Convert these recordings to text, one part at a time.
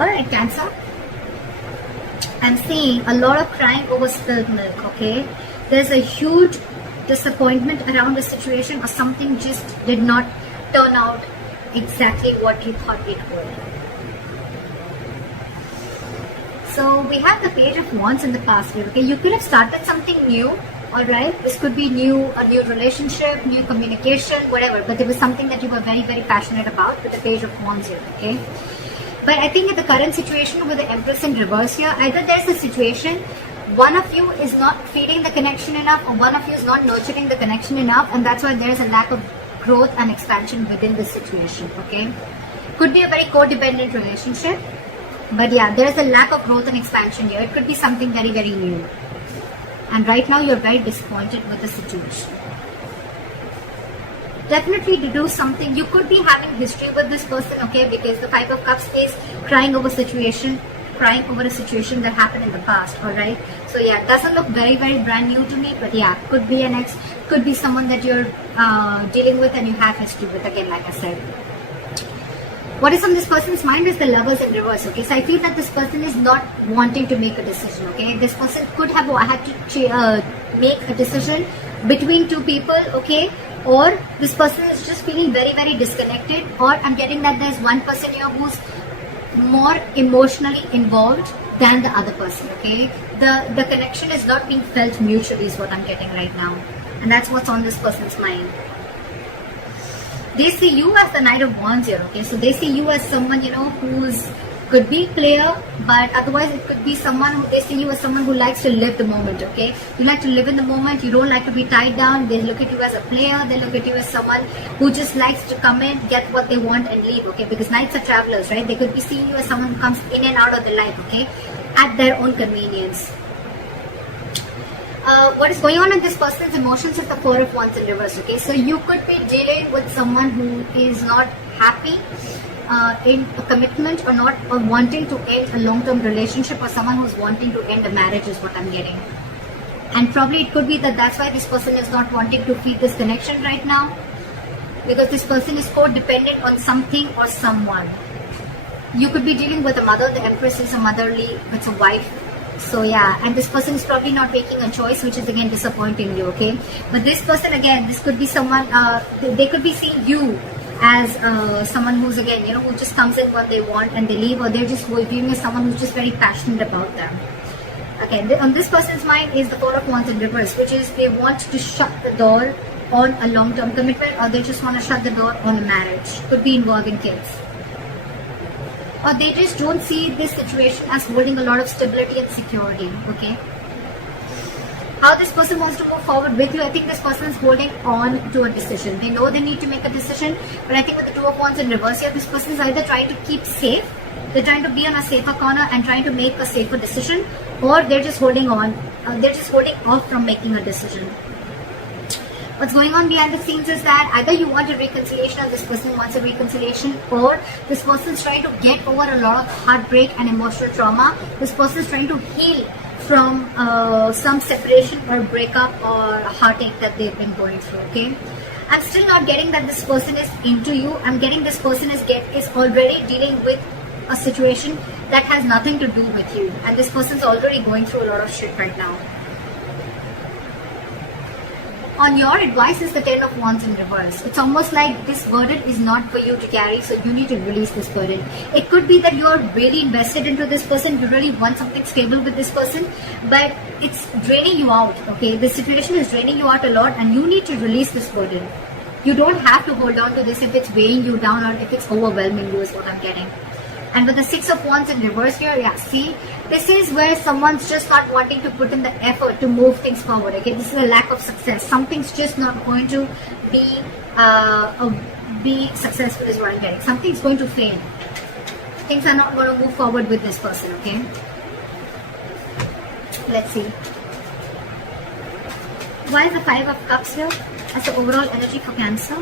Alright, Cancer. I'm seeing a lot of crying over spilled milk, okay? There's a huge disappointment around the situation, or something just did not turn out exactly what you thought it would. So we have the Page of Wands in the past here, okay? You could have started something new, alright? This could be a new relationship, new communication, whatever. But there was something that you were very, very passionate about with the Page of Wands here, okay? But I think in the current situation with the Empress in reverse here, either there's a situation, one of you is not feeding the connection enough, or one of you is not nurturing the connection enough, and that's why there's a lack of growth and expansion within this situation, okay? Could be a very codependent relationship, but yeah, there's a lack of growth and expansion here. It could be something very, very new. And right now you're very disappointed with the situation. Definitely to do something. You could be having history with this person, okay, because the Five of Cups is crying over a situation that happened in the past, alright? So yeah, it doesn't look very, very brand new to me, but yeah, could be an ex, could be someone that you're dealing with and you have history with, again, like I said. What is on this person's mind is the Lovers in reverse, okay? So I feel that this person is not wanting to make a decision, okay? This person could have had to make a decision between two people, okay? Or this person is just feeling very, very disconnected, or I'm getting that there's one person here who's more emotionally involved than the other person, okay? The connection is not being felt mutually is what I'm getting right now. And that's what's on this person's mind. They see you as the Knight of Wands here, okay? So they see you as someone, who's could be player, but otherwise it could be someone who they see you as someone who likes to live the moment, okay? You like to live in the moment, you don't like to be tied down. They look at you as a player, they look at you as someone who just likes to come in, get what they want and leave, okay? Because Knights are travelers, right? They could be seeing you as someone who comes in and out of the life, okay? At their own convenience. What is going on in this person's emotions is the Four of Wands in reverse, okay? So you could be dealing with someone who is not happy in a commitment, or wanting to end a long-term relationship, or someone who's wanting to end a marriage is what I'm getting. And probably it could be that that's why this person is not wanting to feed this connection right now, because this person is codependent on something or someone. You could be dealing with a mother. The Empress is a motherly, it's a wife. So yeah, and this person is probably not making a choice, which is again disappointing you, okay? But this person, again, this could be someone, they could be seeing you as someone who's, again, who just comes in what they want and they leave, or they're just viewing as someone who's just very passionate about them. Okay, on this person's mind is the Four of Wands in reverse, which is they want to shut the door on a long-term commitment, or they just want to shut the door on a marriage. Could be involving kids. Or they just don't see this situation as holding a lot of stability and security, okay? How this person wants to move forward with you, I think this person is holding on to a decision. They know they need to make a decision, but I think with the Two of Wands in reverse here, this person is either trying to keep safe, they're trying to be on a safer corner and trying to make a safer decision, or they're just holding on, they're just holding off from making a decision. What's going on behind the scenes is that either you want a reconciliation, or this person wants a reconciliation, or this person is trying to get over a lot of heartbreak and emotional trauma. This person is trying to heal from some separation or breakup or heartache that they've been going through, okay? I'm still not getting that this person is into you. I'm getting this person is already dealing with a situation that has nothing to do with you, and this person's already going through a lot of shit right now. On your advice is the Ten of Wands in reverse. It's almost like this burden is not for you to carry, so you need to release this burden. It could be that you are really invested into this person, you really want something stable with this person, but it's draining you out, okay? This situation is draining you out a lot, and you need to release this burden. You don't have to hold on to this if it's weighing you down or if it's overwhelming you, is what I'm getting. And with the Six of Wands in reverse here, yeah, see, this is where someone's just not wanting to put in the effort to move things forward, okay? This is a lack of success. Something's just not going to be successful is what I'm getting. Something's going to fail. Things are not going to move forward with this person, okay? Let's see. Why is the Five of Cups here as the overall energy for Cancer?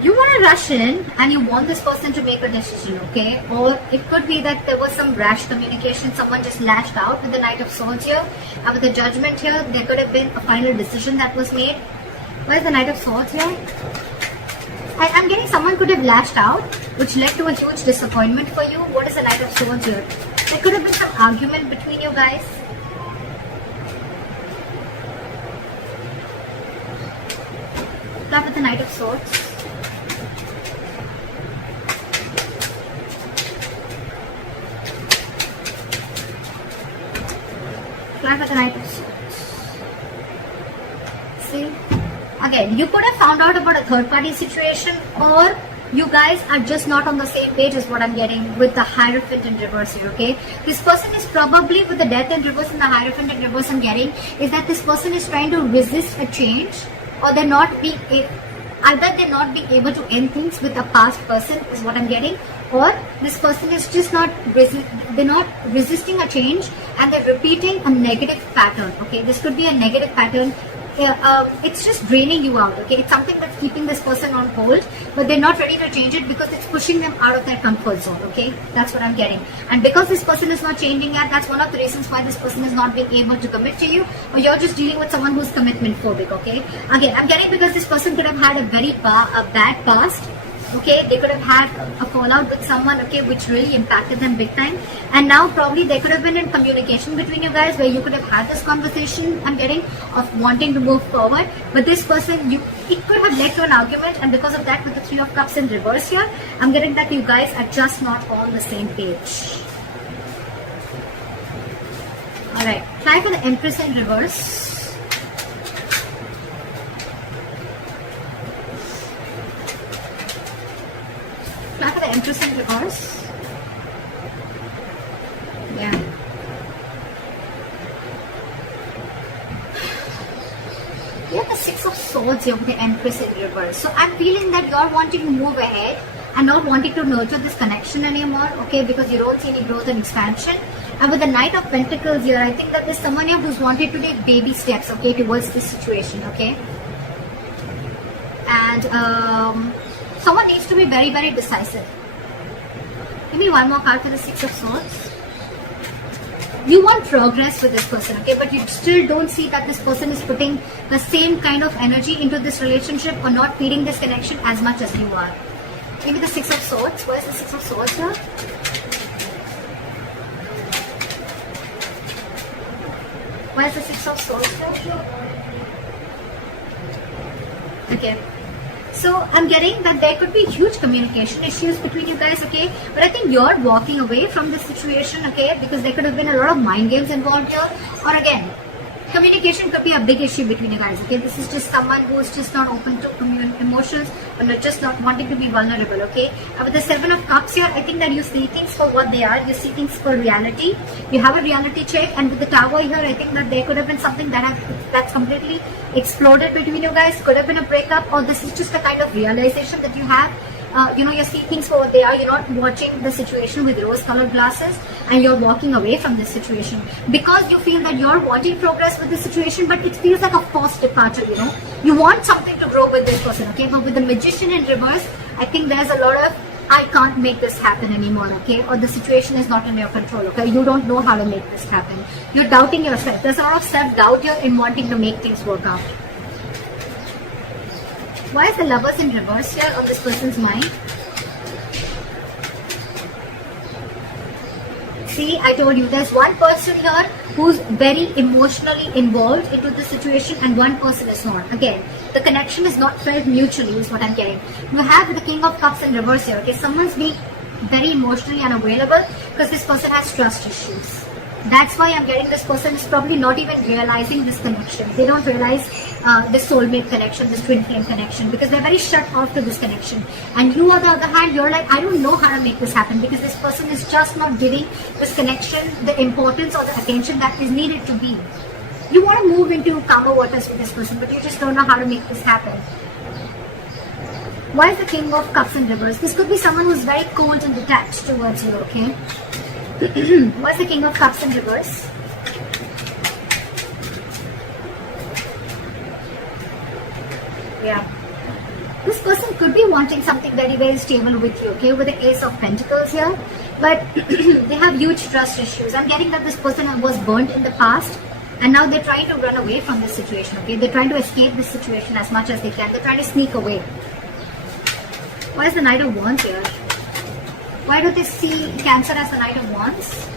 You want to rush in and you want this person to make a decision, okay? Or it could be that there was some rash communication, someone just lashed out with the Knight of Swords here, and with the Judgment here, there could have been a final decision that was made. Why is the Knight of Swords here? I'm getting someone could have lashed out, which led to a huge disappointment for you. What is the Knight of Swords here? There could have been some argument between you guys. Start with the Knight of Swords. Start with the Knight of Swords. See? Again, you could have found out about a third party situation, or you guys are just not on the same page is what I'm getting with the Hierophant in reverse here, okay? This person is probably with the Death in reverse and the Hierophant in reverse I'm getting is that this person is trying to resist a change, or they're not being either they're not being able to end things with a past person is what I'm getting, or this person is just not they're not resisting a change and they're repeating a negative pattern, okay? This could be a negative pattern. It's just draining you out, okay? It's something that's keeping this person on hold, but they're not ready to change it because it's pushing them out of their comfort zone, okay? That's what I'm getting. And because this person is not changing that, that's one of the reasons why this person is not being able to commit to you, or you're just dealing with someone who's commitment phobic, okay? Again, I'm getting because this person could have had a very bad past, okay? They could have had a fallout with someone, okay, which really impacted them big time, and now probably there could have been in communication between you guys where you could have had this conversation, I'm getting, of wanting to move forward, but this person, it could have led to an argument, and because of that, with the Three of Cups in reverse here, I'm getting that you guys are just not on the same page. Alright, try for the Empress in reverse. Try for the Empress in reverse. Yeah. You have the Six of Swords here with the Empress in reverse. So I'm feeling that you're wanting to move ahead and not wanting to nurture this connection anymore, okay, because you don't see any growth and expansion. And with the Knight of Pentacles here, I think that there's someone here who's wanted to take baby steps, okay, towards this situation, okay. And someone needs to be very, very decisive. Give me one more card for the Six of Swords. You want progress with this person, okay, but you still don't see that this person is putting the same kind of energy into this relationship or not feeding this connection as much as you are. Give me the Six of Swords. Where's the Six of Swords here? Where's the Six of Swords here? Okay. So I'm getting that there could be huge communication issues between you guys, okay? But I think you're walking away from this situation, okay? Because there could have been a lot of mind games involved here. Or again, communication could be a big issue between you guys, okay? This is just someone who is just not open to emotions or just not wanting to be vulnerable, okay? And with the Seven of Cups here, I think that you see things for what they are. You see things for reality. You have a reality check. And with the Tower here, I think that there could have been something that's completely exploded between you guys. Could have been a breakup, or this is just the kind of realization that you have. You see things for what they are. You're not watching the situation with rose-colored glasses, and you're walking away from this situation because you feel that you're wanting progress with this situation, but it feels like a forced departure, you know. You want something to grow with this person, okay? But with the Magician in reverse, I think there's a lot of, I can't make this happen anymore, okay? Or the situation is not in your control, okay? You don't know how to make this happen. You're doubting yourself. There's a lot of self-doubt here in wanting to make things work out. Why is the Lovers in reverse here on this person's mind? See, I told you, there's one person here who's very emotionally involved into the situation and one person is not. Again, the connection is not felt mutually is what I'm getting. You have the King of Cups in reverse here, okay? Someone's being very emotionally unavailable because this person has trust issues. That's why I'm getting this person is probably not even realizing this connection. They don't realize the soulmate connection, this twin flame connection, because they're very shut off to this connection. And you, on the other hand, you're like, I don't know how to make this happen because this person is just not giving this connection the importance or the attention that is needed to be. You want to move into calmer waters with this person, but you just don't know how to make this happen. Why is the King of Cups in reverse? This could be someone who's very cold and detached towards you, okay? Why is the King of Cups in reverse? Yeah. This person could be wanting something very, very stable with you, okay? With the Ace of Pentacles here. But they have huge trust issues. I'm getting that this person was burnt in the past. And now they're trying to run away from this situation, okay? They're trying to escape this situation as much as they can. They're trying to sneak away. Why is the Knight of Wands here? Why do they see Cancer as the Knight of Wands?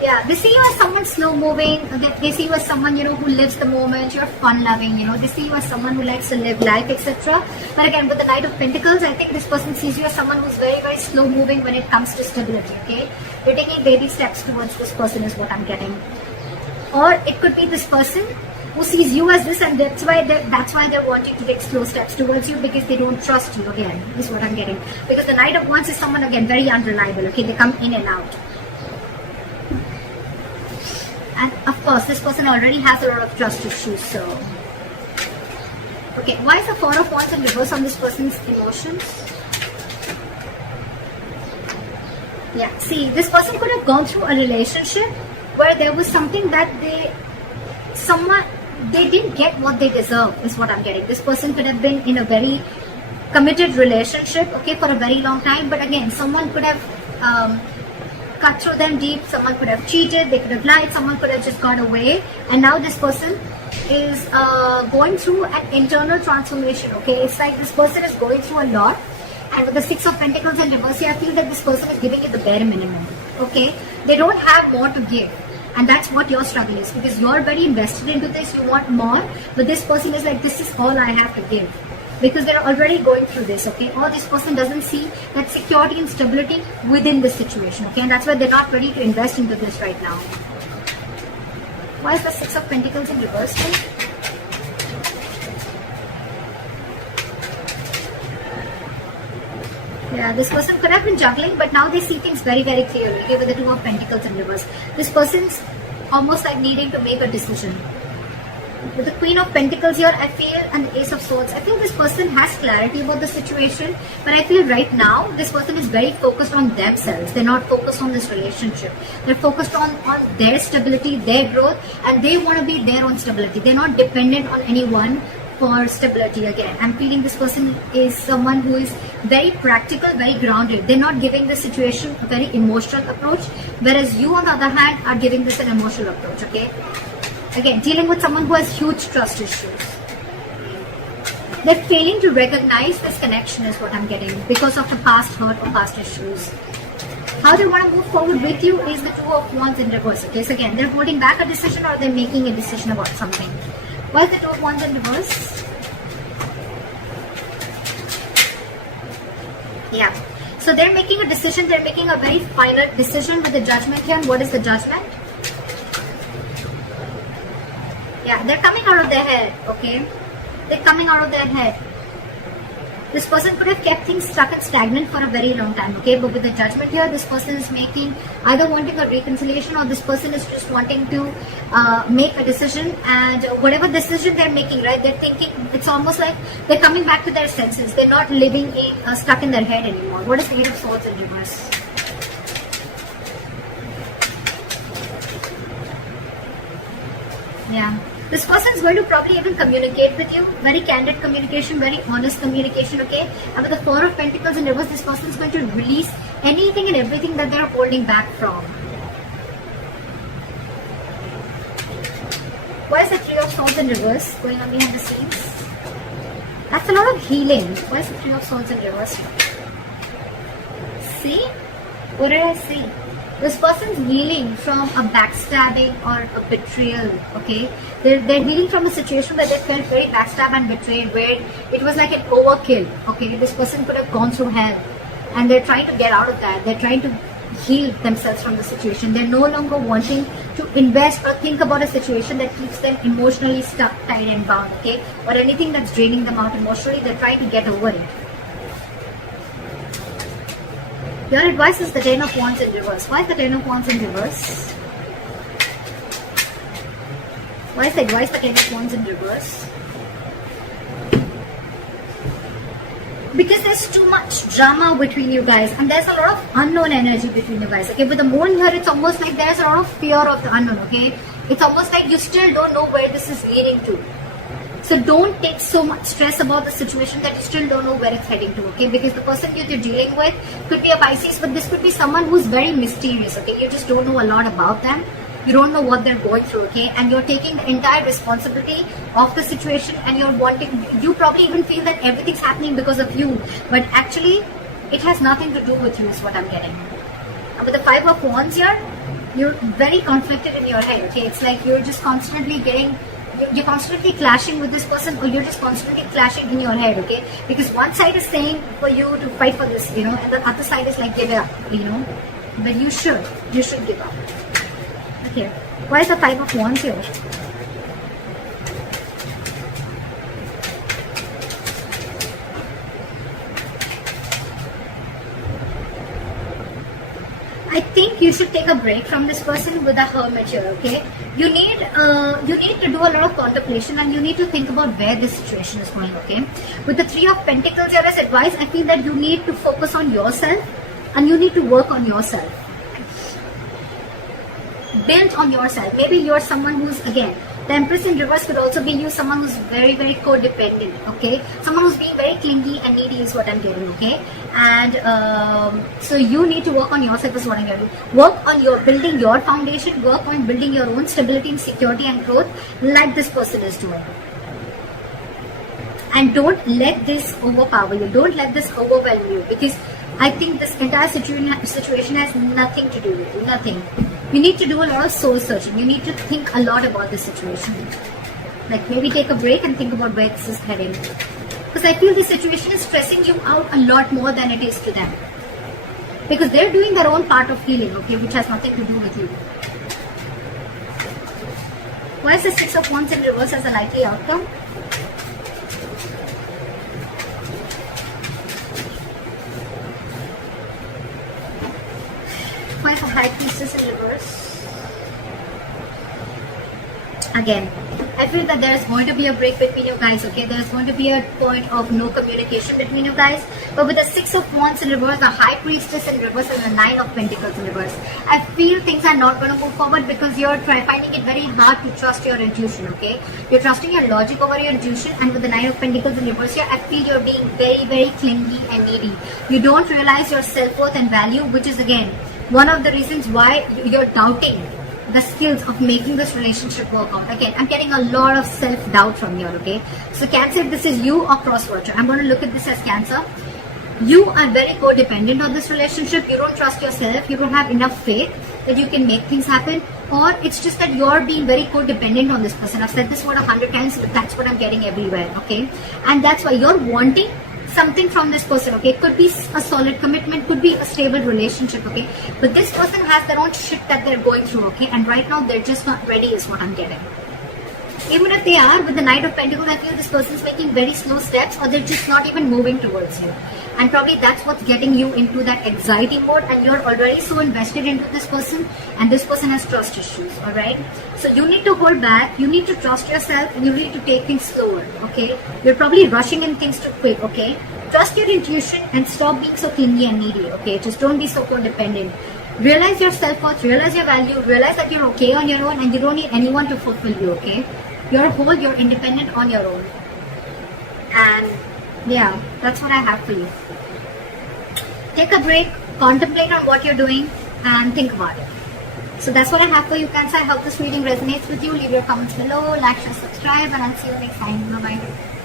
Yeah, they see you as someone slow moving. They see you as someone, who lives the moment. You're fun loving, They see you as someone who likes to live life, etc. But again, with the Knight of Pentacles, I think this person sees you as someone who's very, very slow moving when it comes to stability, okay? You're taking baby steps towards this person is what I'm getting. Or it could be this person who sees you as this, and that's why they're wanting to take slow steps towards you, because they don't trust you, again, is what I'm getting. Because the Knight of Wands is someone, again, very unreliable, okay? They come in and out. And of course, this person already has a lot of trust issues, so. Okay, why is the Four of Wands in reverse on this person's emotions? Yeah, see, this person could have gone through a relationship where there was something that they didn't get what they deserve, is what I'm getting. This person could have been in a very committed relationship, okay, for a very long time, but again, someone could have cut through them deep, someone could have cheated, they could have lied, someone could have just gone away, and now this person is going through an internal transformation, okay? It's like this person is going through a lot, and with the Six of Pentacles in reverse, I feel that this person is giving you the bare minimum, okay? They don't have more to give, and that's what your struggle is, because you're very invested into this, you want more, but this person is like, this is all I have to give. Because they're already going through this, okay? Or this person doesn't see that security and stability within the situation, okay? And that's why they're not ready to invest into this right now. Why is the Six of Pentacles in reverse? Yeah, this person could have been juggling, but now they see things very, very clearly, okay? With the Two of Pentacles in reverse. This person's almost like needing to make a decision. With the Queen of Pentacles here, I feel, and the Ace of Swords, I feel this person has clarity about the situation, but I feel right now, this person is very focused on themselves. They're not focused on this relationship. They're focused on their stability, their growth, and they want to be their own stability. They're not dependent on anyone for stability again. I'm feeling this person is someone who is very practical, very grounded. They're not giving the situation a very emotional approach, whereas you, on the other hand, are giving this an emotional approach, okay? Again, dealing with someone who has huge trust issues. They're failing to recognize this connection is what I'm getting because of the past hurt or past issues. How they want to move forward with you is the Two of Wands in reverse. Okay, so again, they're holding back a decision or they're making a decision about something. Why is the Two of Wands in reverse? Yeah. So they're making a decision. They're making a very final decision with the Judgment here. And what is the Judgment? Yeah, they're coming out of their head, okay? They're coming out of their head. This person could have kept things stuck and stagnant for a very long time, okay? But with the Judgment here, this person is making, either wanting a reconciliation or this person is just wanting to make a decision. And whatever decision they're making, right, they're thinking, it's almost like they're coming back to their senses. They're not living stuck in their head anymore. What is the Eight of Swords in reverse? Yeah. This person is going to probably even communicate with you. Very candid communication, very honest communication, okay? And with the Four of Pentacles in reverse, this person is going to release anything and everything that they're holding back from. Why is the Three of Swords in reverse going on behind the scenes? That's a lot of healing. Why is the Three of Swords in reverse? See? What did I see? This person's healing from a backstabbing or a betrayal, okay? They're healing from a situation where they felt very backstabbed and betrayed, where it was like an overkill, okay? This person could have gone through hell and they're trying to get out of that. They're trying to heal themselves from the situation. They're no longer wanting to invest or think about a situation that keeps them emotionally stuck, tied and bound, okay? Or anything that's draining them out emotionally, they're trying to get over it. Your advice is the Ten of Wands in reverse. Why is the Ten of Wands in reverse? Why is the advice the Ten of Wands in reverse? Because there's too much drama between you guys and there's a lot of unknown energy between you guys. Okay, with the Moon here, it's almost like there's a lot of fear of the unknown. Okay, it's almost like you still don't know where this is leading to. So don't take so much stress about the situation that you still don't know where it's heading to, okay? Because the person you're dealing with could be a Pisces, but this could be someone who's very mysterious, okay? You just don't know a lot about them. You don't know what they're going through, okay? And you're taking the entire responsibility of the situation, and you probably even feel that everything's happening because of you, but actually it has nothing to do with you is what I'm getting. And with the Five of Wands here, you're very conflicted in your head, okay? It's like you're just constantly you're constantly clashing with this person, or you're just constantly clashing in your head, okay? Because one side is saying for you to fight for this, and the other side is like give up, but you should give up. Okay, why is the Five of Wands here? I think you should take a break from this person with a Hermit here, okay? You need to do a lot of contemplation, and you need to think about where this situation is going, okay? With the Three of Pentacles here as advice, I feel that you need to focus on yourself, and you need to work on yourself. Build on yourself. Maybe you're someone who's, again, the Empress in reverse could also be you, someone who's very, very codependent, okay? Someone who's being very clingy and needy is what I'm getting, okay? And so you need to work on yourself is what I'm getting. Work on building your foundation, work on building your own stability and security and growth like this person is doing. And don't let this overpower you. Don't let this overwhelm you, because I think this entire situation has nothing to do with you, nothing. You need to do a lot of soul searching. You need to think a lot about this situation. Like maybe take a break and think about where this is heading. Because I feel this situation is stressing you out a lot more than it is to them. Because they're doing their own part of healing, okay, which has nothing to do with you. Why is the Six of Wands in reverse as a likely outcome? Five of High Priestess in reverse. Again, I feel that there is going to be a break between you guys, okay? There is going to be a point of no communication between you guys. But with the Six of Wands in reverse, the High Priestess in reverse, and the Nine of Pentacles in reverse, I feel things are not going to move forward because you're finding it very hard to trust your intuition, okay? You're trusting your logic over your intuition, and with the Nine of Pentacles in reverse here, I feel you're being very, very clingy and needy. You don't realize your self-worth and value, which is, again, one of the reasons why you're doubting the skills of making this relationship work out. Again, I'm getting a lot of self-doubt from here, okay? So Cancer, if this is you or cross-watcher, I'm going to look at this as Cancer. You are very codependent on this relationship. You don't trust yourself. You don't have enough faith that you can make things happen. Or it's just that you're being very codependent on this person. I've said this word 100 times, but that's what I'm getting everywhere, okay? And that's why you're wanting something from this person, okay? It could be a solid commitment, could be a stable relationship, okay? But this person has their own shit that they're going through, okay? And right now they're just not ready is what I'm getting. Even if they are, with the Knight of Pentacles, I feel this person's making very slow steps, or they're just not even moving towards you. And probably that's what's getting you into that anxiety mode, and you're already so invested into this person, and this person has trust issues, alright? So you need to hold back, you need to trust yourself, and you need to take things slower, okay? You're probably rushing in things too quick, okay? Trust your intuition and stop being so clingy and needy, okay? Just don't be so codependent. Realize your self-worth, realize your value, realize that you're okay on your own, and you don't need anyone to fulfill you, okay? You're whole, you're independent on your own. And yeah, that's what I have for you. Take a break, contemplate on what you're doing, and think about it. So that's what I have for you, Cancer. I hope this reading resonates with you. Leave your comments below, like, share, subscribe, and I'll see you next time. Bye-bye.